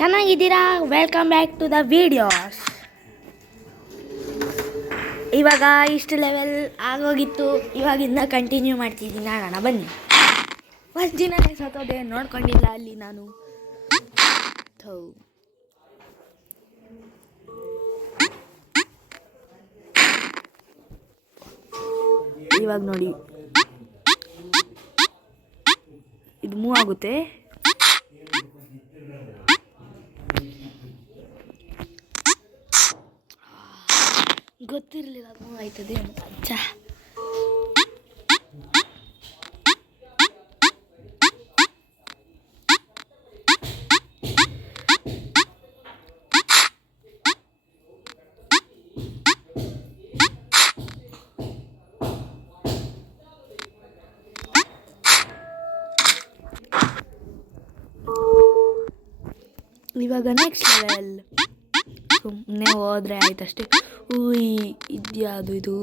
ಚೆನ್ನಾಗಿದ್ದೀರಾ? Welcome back to the videos. ಇವಾಗ ಇಷ್ಟು ಲೆವೆಲ್ ಆಗೋಗಿತ್ತು, ಇವಾಗಿಂದ ಕಂಟಿನ್ಯೂ ಮಾಡ್ತಿದ್ದೀನಿ. ನೋಡೋಣ ಬನ್ನಿ. ಫಸ್ಟ್ ದಿನನೇ ಸತ್ತೋದೆ, ನೋಡ್ಕೊಂಡಿಲ್ಲ ಅಲ್ಲಿ ನಾನು. ಇವಾಗ ನೋಡಿ, ಇದು ಮೂವ್ ಆಗುತ್ತೆ. ಗೊತ್ತಿರಲಿಲ್ಲ ಮೂವ್ ಆಯ್ತದೆ ಅಂತ. ಇವಾಗ ನೆಕ್ಸ್ಟ್ ಲೆವೆಲ್. ಸುಮ್ಮನೆ ಹೋದ್ರೆ ಆಯ್ತಷ್ಟೇ. ಇದ್ಯಾವುದು ಇದು?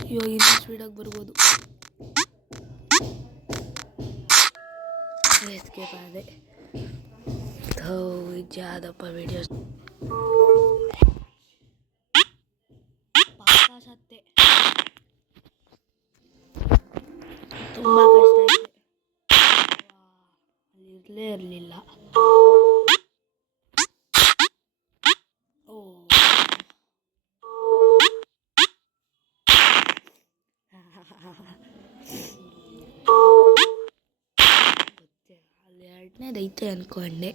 ಅಯ್ಯೋ, ಇನ್ನೂ ಸ್ಪೀಡಾಗಿ ಬರ್ಬೋದು. ಎಸ್ಕೇಪ್ ಆದೆ. ಇದ್ಯಾವುದಪ್ಪ ವಿಡಿಯೋಸ್? ಪಾಕ ಸತ್ತೆ. ತುಂಬ ಕಷ್ಟ ಇದೆ. ಅಲ್ಲಿ ಇರಲೇ ಇರಲಿಲ್ಲ. ಅಲ್ಲಿ ಎರಡನೇದೈತೆ ಅನ್ಕೊಂಡೆ.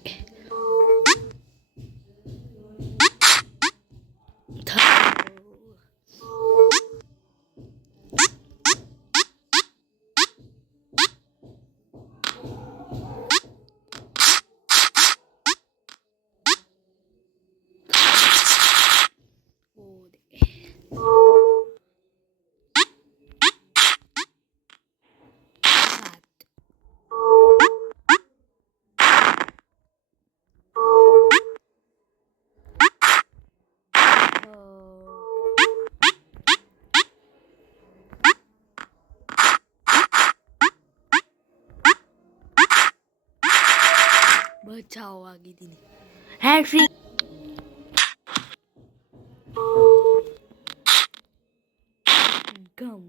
ಬಚಾವಾಗಿದ್ದೀನಿ. ಹ್ಯಾಟ್ರಿ. ಗಮ್.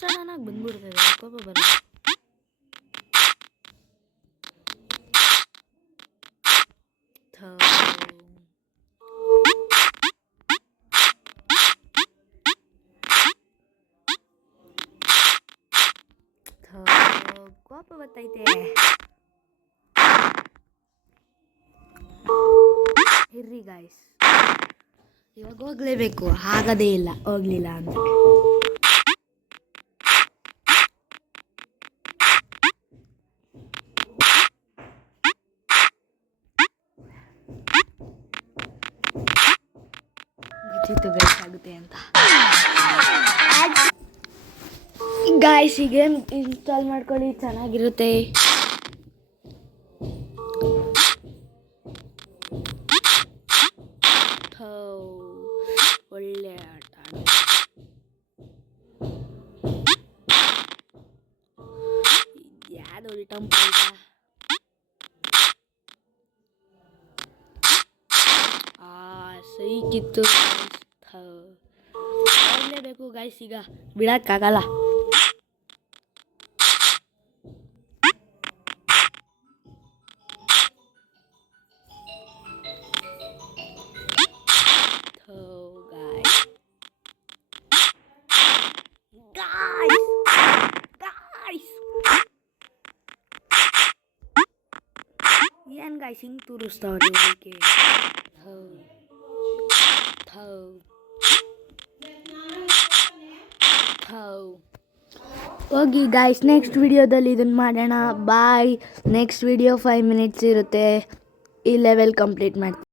ಸಡನ್ನಾಗಿ ಬಂದ್ಬಿಡ್ತದೆ, ಕೋಪ ಬರೋದು. ಕೋಪ ಬರ್ತೈತೆ. ಇರ್ರಿ ಗಾಯ್ಸ್, ಇವಾಗ ಹೋಗ್ಲೇಬೇಕು. ಆಗದೇ ಇಲ್ಲ, ಹೋಗ್ಲಿಲ್ಲ ಅಂತ. ಗೊತ್ತಿತ್ತು ಗೈಸ್ ಆಗುತ್ತೆ ಅಂತ. ಗಾಯ್ಸ್, ಈ ಗೇಮ್ ಇನ್ಸ್ಟಾಲ್ ಮಾಡ್ಕೊಳ್ಳಿ, ಚೆನ್ನಾಗಿರುತ್ತೆ. ಒಳ್ಳೆ ಆಟ. ಯಾವ್ದು ಟಂಪ್ ಆಯ್ತಾ? ಸೈಕಿತ್ತು. ಹೋಗ್ಲೇಬೇಕು ಗಾಯ್ಸ್, ಈಗ ಬಿಡಕ್ಕಾಗಲ್ಲ. ಏನ್ ಗಾಯ್ಸ್ ಹಿಂಗೆ ತೋರಿಸ್ತಾವ್ರಿ? ಹೋಗಿ ಗಾಯ್ಸ್, ನೆಕ್ಸ್ಟ್ ವಿಡಿಯೋದಲ್ಲಿ ಇದನ್ನು ಮಾಡೋಣ. ಬಾಯ್. ನೆಕ್ಸ್ಟ್ ವಿಡಿಯೋ 5 ಮಿನಿಟ್ಸ್ ಇರುತ್ತೆ. ಈ ಲೆವೆಲ್ ಕಂಪ್ಲೀಟ್ ಮಾಡ್ತೀನಿ.